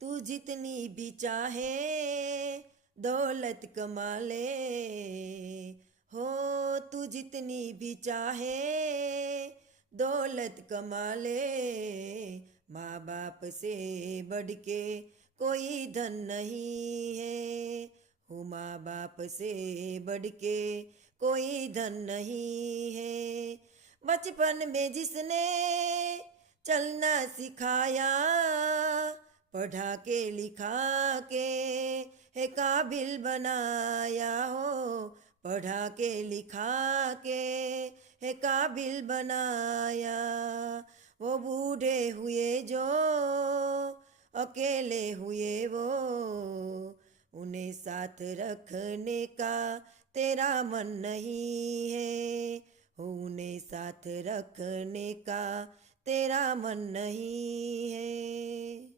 तू जितनी भी चाहे दौलत कमा ले, हो तू जितनी भी चाहे दौलत कमा ले, माँ बाप से बढ़ के कोई धन नहीं है, हो माँ बाप से बढ़ के कोई धन नहीं है। बचपन में जिसने चलना सिखाया, पढ़ा के लिखा के है काबिल बनाया, हो पढ़ा के लिखा के है काबिल बनाया। वो बूढ़े हुए जो अकेले हुए वो, उन्हें साथ रखने का तेरा मन नहीं है, हो उन्हें साथ रखने का तेरा मन नहीं है।